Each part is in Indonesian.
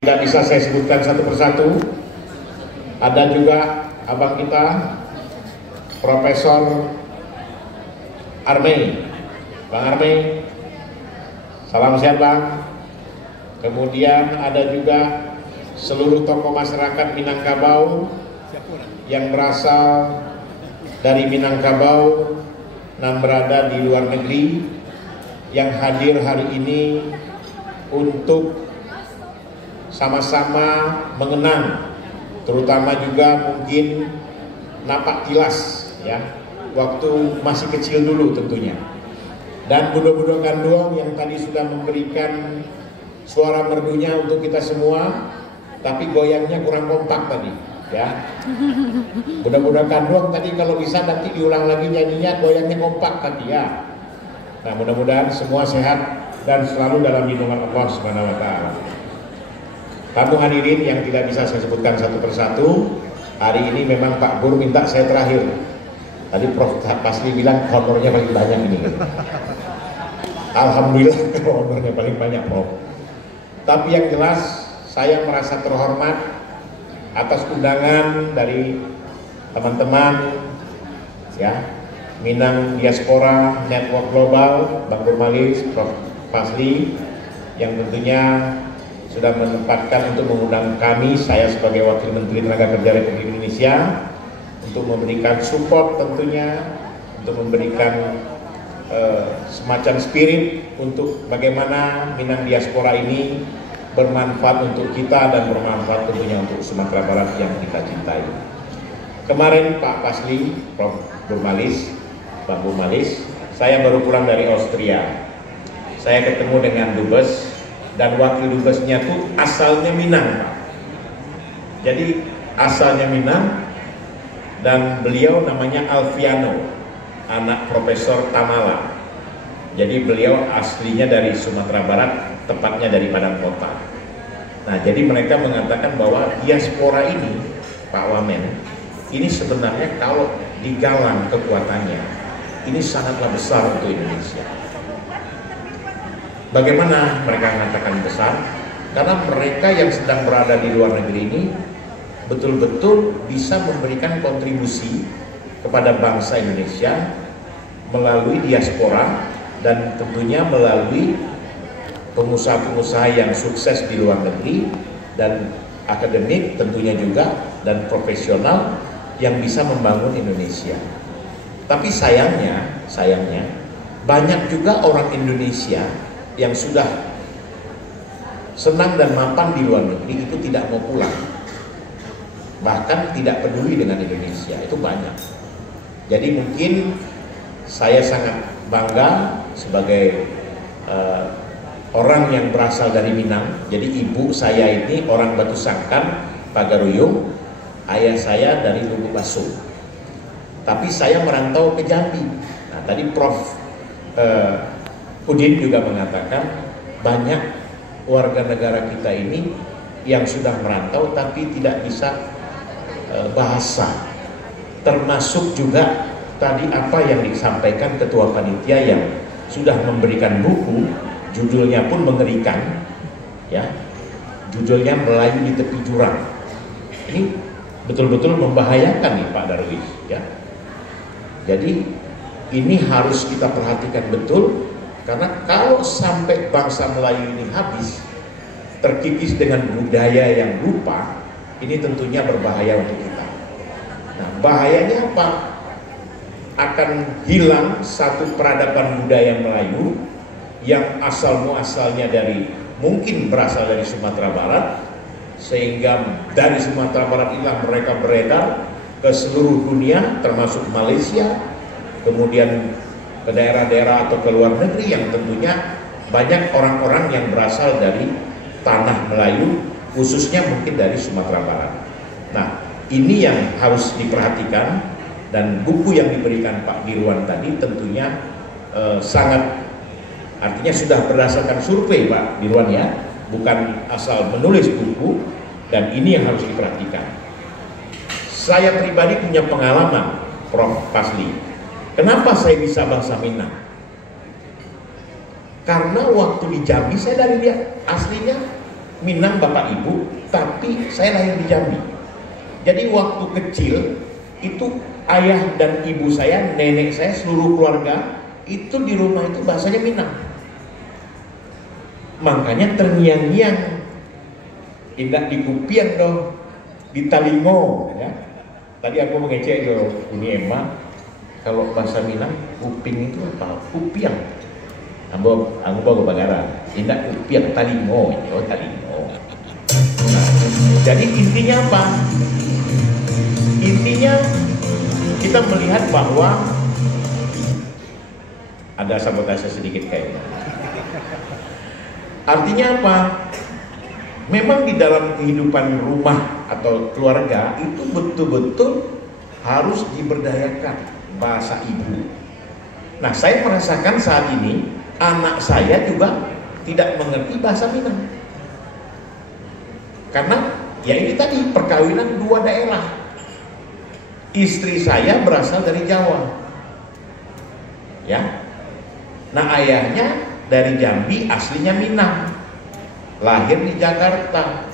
Tidak bisa saya sebutkan satu persatu. Ada juga abang kita, Profesor Armei, Bang Armei, salam sehat Bang. Kemudian ada juga seluruh tokoh masyarakat Minangkabau yang berasal dari Minangkabau dan berada di luar negeri yang hadir hari ini untuk sama-sama mengenang, terutama juga mungkin napak tilas ya, waktu masih kecil dulu tentunya. Dan budo-budo Ganduang yang tadi sudah memberikan suara merdunya untuk kita semua, tapi goyangnya kurang kompak tadi ya. Budo-budo Ganduang tadi kalau bisa nanti diulang lagi nyanyinya, goyangnya kompak tadi ya. Nah, mudah-mudahan semua sehat dan selalu dalam lindungan Allah Subhanahu wa taala. Tamu hadirin yang tidak bisa saya sebutkan satu persatu, hari ini memang Pak Guru minta saya terakhir. Tadi Prof Pasli bilang honornya paling banyak ini. Alhamdulillah honornya paling banyak Prof. Tapi yang jelas saya merasa terhormat atas undangan dari teman-teman ya, Minang Diaspora Network Global, Bang Nurmalis, Prof Pasli, yang tentunya sudah menempatkan untuk mengundang kami, saya sebagai Wakil Menteri Tenaga Kerja Republik Indonesia, untuk memberikan support tentunya, untuk memberikan semacam spirit untuk bagaimana Minang Diaspora ini bermanfaat untuk kita dan bermanfaat tentunya untuk Sumatera Barat yang kita cintai. Kemarin Pak Pasli, Prof Nurmalis, Bang Nurmalis, saya baru pulang dari Austria. Saya ketemu dengan Dubes dan wakil dubesnya tuh asalnya Minang, Pak. Jadi asalnya Minang dan beliau namanya Alfiano, anak Profesor Tamala. Jadi beliau aslinya dari Sumatera Barat, tepatnya dari Padang Kota. Nah, jadi mereka mengatakan bahwa diaspora ini, Pak Wamen, ini sebenarnya kalau digalang kekuatannya, ini sangatlah besar untuk Indonesia. Bagaimana mereka mengatakan besar? Karena mereka yang sedang berada di luar negeri ini betul-betul bisa memberikan kontribusi kepada bangsa Indonesia melalui diaspora dan tentunya melalui pengusaha-pengusaha yang sukses di luar negeri dan akademik tentunya juga dan profesional yang bisa membangun Indonesia. Tapi sayangnya banyak juga orang Indonesia yang sudah senang dan mapan di luar negeri itu tidak mau pulang, bahkan tidak peduli dengan Indonesia, itu banyak. Jadi mungkin saya sangat bangga sebagai orang yang berasal dari Minang. Jadi ibu saya ini orang Batu Sangkan, Pagaruyung, ayah saya dari Lubuk Baso. Tapi saya merantau ke Jambi. Nah, tadi Prof Udin juga mengatakan banyak warga negara kita ini yang sudah merantau tapi tidak bisa bahasa, termasuk juga tadi apa yang disampaikan ketua panitia yang sudah memberikan buku, judulnya pun mengerikan ya, judulnya Melayu di Tepi Jurang. Ini betul-betul membahayakan nih Pak Darwis ya. Jadi ini harus kita perhatikan betul. Karena kalau sampai bangsa Melayu ini habis, terkikis dengan budaya yang lupa, ini tentunya berbahaya untuk kita. Nah, bahayanya apa? Akan hilang satu peradaban budaya Melayu yang asal muasalnya dari, mungkin berasal dari Sumatera Barat, sehingga dari Sumatera Barat inilah mereka beredar ke seluruh dunia, termasuk Malaysia, kemudian ke daerah-daerah atau ke luar negeri yang tentunya banyak orang-orang yang berasal dari tanah Melayu, khususnya mungkin dari Sumatera Barat. Nah, ini yang harus diperhatikan, dan buku yang diberikan Pak Dirwan tadi tentunya sangat, artinya sudah berdasarkan survei Pak Dirwan ya, bukan asal menulis buku, dan ini yang harus diperhatikan. Saya pribadi punya pengalaman, Prof Pasli. Kenapa saya bisa bahasa Minang? Karena waktu di Jambi saya dari dia aslinya Minang Bapak Ibu, tapi saya lahir di Jambi. Jadi waktu kecil itu ayah dan ibu saya, nenek saya, seluruh keluarga itu di rumah itu bahasanya Minang. Makanya terngiang-ngiang, indah di kupian dong, di talingo ya. Tadi aku mengecek ke ini Emma, kalau bahasa Minang kuping itu apa? Kupiang. Ambo bagara, indah kupiang talingo, oh talingo. Nah, jadi intinya apa? Intinya kita melihat bahwa ada sabotase sedikit kayaknya. Artinya apa? Memang di dalam kehidupan rumah atau keluarga itu betul-betul harus diberdayakan bahasa ibu. Nah, saya merasakan saat ini anak saya juga tidak mengerti bahasa Minang. Karena ya ini tadi perkawinan dua daerah. Istri saya berasal dari Jawa. Ya. Nah, ayahnya dari Jambi, aslinya Minang. Lahir di Jakarta.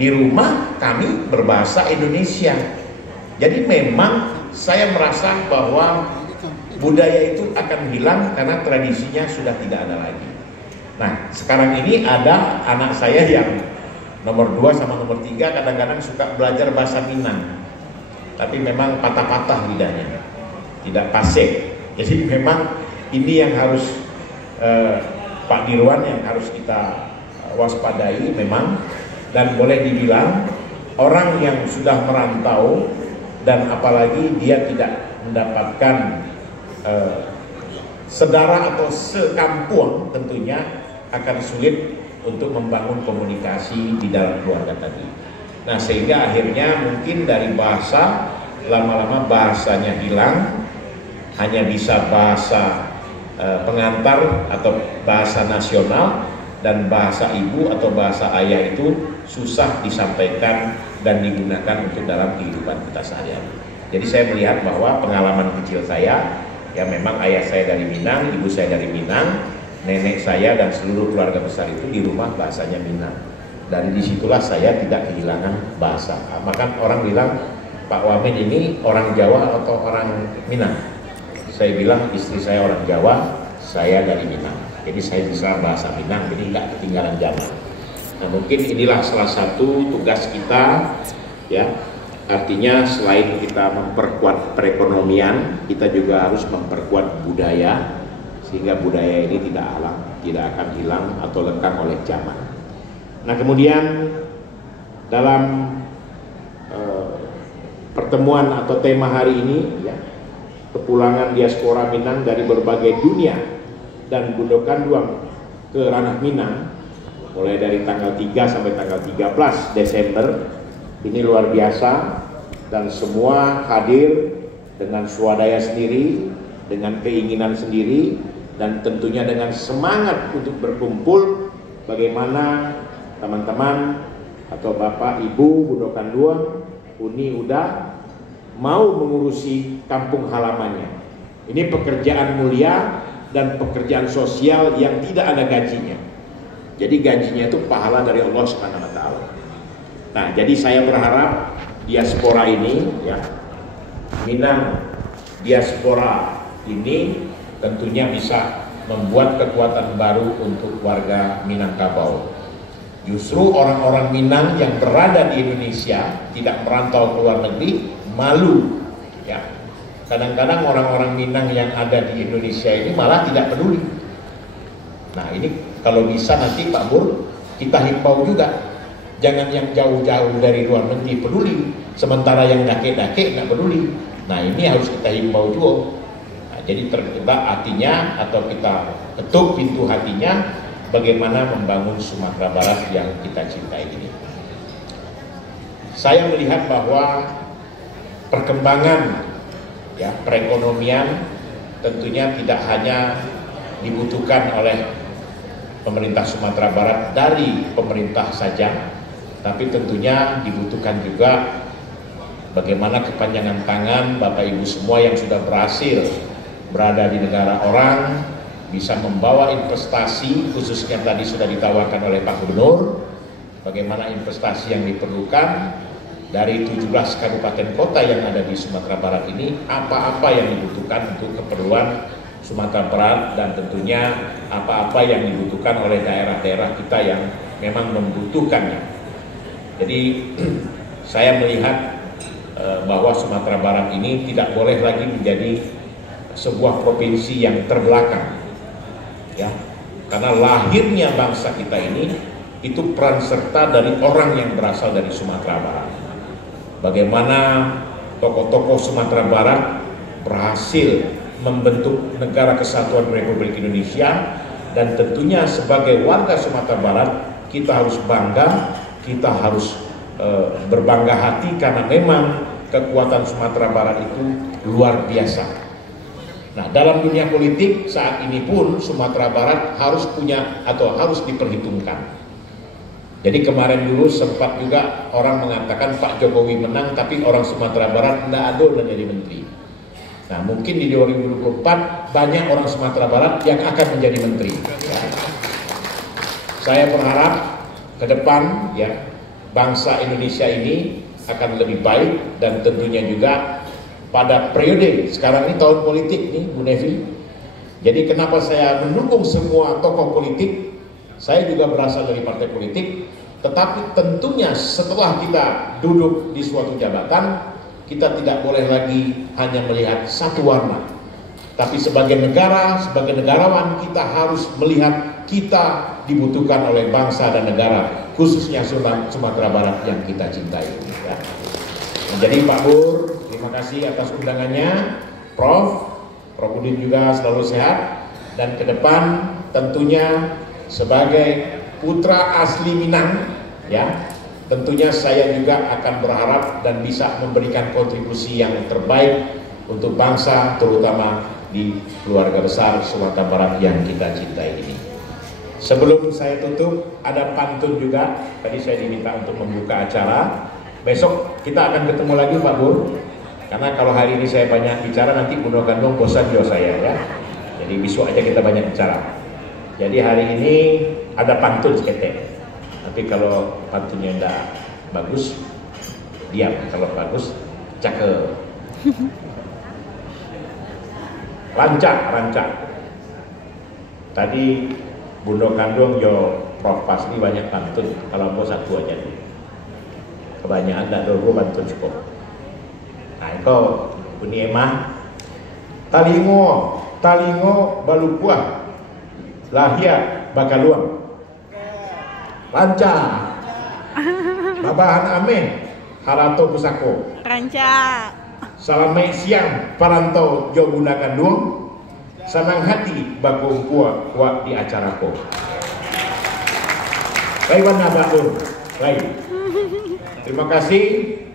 Di rumah kami berbahasa Indonesia. Jadi memang saya merasa bahwa budaya itu akan hilang karena tradisinya sudah tidak ada lagi. Nah, sekarang ini ada anak saya yang nomor 2 sama nomor 3 kadang-kadang suka belajar bahasa Minang. Tapi memang patah-patah lidahnya. Tidak fasih. Jadi memang ini yang harus Pak Dirwan yang harus kita waspadai memang, dan boleh dibilang orang yang sudah merantau dan apalagi dia tidak mendapatkan sedara atau sekampung tentunya akan sulit untuk membangun komunikasi di dalam keluarga tadi. Nah, sehingga akhirnya mungkin dari bahasa lama-lama bahasanya hilang, hanya bisa bahasa pengantar atau bahasa nasional, dan bahasa ibu atau bahasa ayah itu susah disampaikan dan digunakan untuk dalam kehidupan kita sehari-hari. Jadi saya melihat bahwa pengalaman kecil saya, ya memang ayah saya dari Minang, ibu saya dari Minang, nenek saya dan seluruh keluarga besar itu di rumah bahasanya Minang. Dari disitulah saya tidak kehilangan bahasa. Maka orang bilang, Pak Wamen ini orang Jawa atau orang Minang? Saya bilang istri saya orang Jawa, saya dari Minang. Jadi saya bisa bahasa Minang, jadi nggak ketinggalan zaman. Nah, mungkin inilah salah satu tugas kita, ya. Artinya selain kita memperkuat perekonomian, kita juga harus memperkuat budaya, sehingga budaya ini tidak akan hilang atau lekang oleh zaman. Nah, kemudian dalam pertemuan atau tema hari ini, ya, kepulangan diaspora Minang dari berbagai dunia dan Gundukan Duang ke ranah Minang mulai dari tanggal 3 sampai tanggal 13 Desember ini luar biasa, dan semua hadir dengan swadaya sendiri, dengan keinginan sendiri, dan tentunya dengan semangat untuk berkumpul bagaimana teman-teman atau Bapak Ibu Gundukan Duang Uni udah mau mengurusi kampung halamannya. Ini pekerjaan mulia dan pekerjaan sosial yang tidak ada gajinya. Jadi gajinya itu pahala dari Allah Subhanahu wa taala. Nah, jadi saya berharap diaspora ini, ya, Minang diaspora ini tentunya bisa membuat kekuatan baru untuk warga Minangkabau. Justru orang-orang Minang yang berada di Indonesia tidak merantau ke luar negeri malu, ya. Kadang-kadang orang-orang Minang yang ada di Indonesia ini malah tidak peduli. Nah, ini kalau bisa nanti Pak Bur, kita himbau juga, jangan yang jauh-jauh dari luar negeri peduli, sementara yang dake-dake nggak peduli. Nah, ini harus kita himbau juga. Nah, jadi terjebak hatinya atau kita ketuk pintu hatinya, bagaimana membangun Sumatera Barat yang kita cintai ini. Saya melihat bahwa perkembangan, ya, perekonomian tentunya tidak hanya dibutuhkan oleh pemerintah Sumatera Barat dari pemerintah saja, tapi tentunya dibutuhkan juga bagaimana kepanjangan tangan Bapak Ibu semua yang sudah berhasil berada di negara orang bisa membawa investasi, khususnya tadi sudah ditawarkan oleh Pak Gubernur, bagaimana investasi yang diperlukan dari 17 kabupaten kota yang ada di Sumatera Barat ini, apa-apa yang dibutuhkan untuk keperluan Sumatera Barat, dan tentunya apa-apa yang dibutuhkan oleh daerah-daerah kita yang memang membutuhkannya. Jadi saya melihat bahwa Sumatera Barat ini tidak boleh lagi menjadi sebuah provinsi yang terbelakang, ya, karena lahirnya bangsa kita ini itu peran serta dari orang yang berasal dari Sumatera Barat. Bagaimana tokoh-tokoh Sumatera Barat berhasil membentuk Negara Kesatuan Republik Indonesia, dan tentunya sebagai warga Sumatera Barat kita harus bangga, kita harus berbangga hati karena memang kekuatan Sumatera Barat itu luar biasa. Nah, dalam dunia politik saat ini pun Sumatera Barat harus punya atau harus diperhitungkan. Jadi kemarin dulu sempat juga orang mengatakan Pak Jokowi menang tapi orang Sumatera Barat tidak adil menjadi menteri. Nah, mungkin di 2024 banyak orang Sumatera Barat yang akan menjadi menteri. Saya berharap ke depan ya bangsa Indonesia ini akan lebih baik, dan tentunya juga pada periode sekarang ini tahun politik nih Bu Nevi. Jadi kenapa saya mendukung semua tokoh politik? Saya juga berasal dari partai politik, tetapi tentunya setelah kita duduk di suatu jabatan, kita tidak boleh lagi hanya melihat satu warna. Tapi sebagai negara, sebagai negarawan, kita harus melihat kita dibutuhkan oleh bangsa dan negara, khususnya Sumatera Barat yang kita cintai. Ya. Jadi Pak Bur, terima kasih atas undangannya. Prof Udin juga selalu sehat, dan ke depan tentunya sebagai putra asli Minang, ya, tentunya saya juga akan berharap dan bisa memberikan kontribusi yang terbaik untuk bangsa, terutama di keluarga besar Sumatera Barat yang kita cintai ini. Sebelum saya tutup, ada pantun juga. Tadi saya diminta untuk membuka acara. Besok kita akan ketemu lagi Pak Bur. Karena kalau hari ini saya banyak bicara, nanti Buno Gandong bosan jo saya ya. Jadi besok aja kita banyak bicara. Jadi hari ini ada pantun seketek. Tapi kalau pantunnya enggak bagus, diam. Kalau bagus, cakep. Rancak. Tadi Bundo Kandung yo Prof Pasli banyak pantun. Kalau bos satu aja nih. Kebanyakan enggak dulu pantun cukup. Nah, itu bunyi emah. Talingo balupuah. Lahia bakaluang. Lancar. Babahan ame harato pusako. Ranca. Salamai siang parantau jo Bunda Kandung. Senang hati baku kuat di acaraku. Laiwan Batur. Lain. Terima kasih.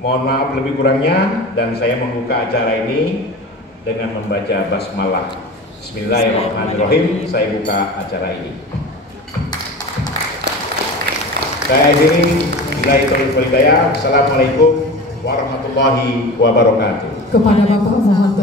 Mohon maaf lebih kurangnya, dan saya membuka acara ini dengan membaca basmalah. Bismillahirrahmanirrahim. Saya buka acara ini. Saya akhiri. Assalamualaikum warahmatullahi wabarakatuh. Kepada Bapak mohon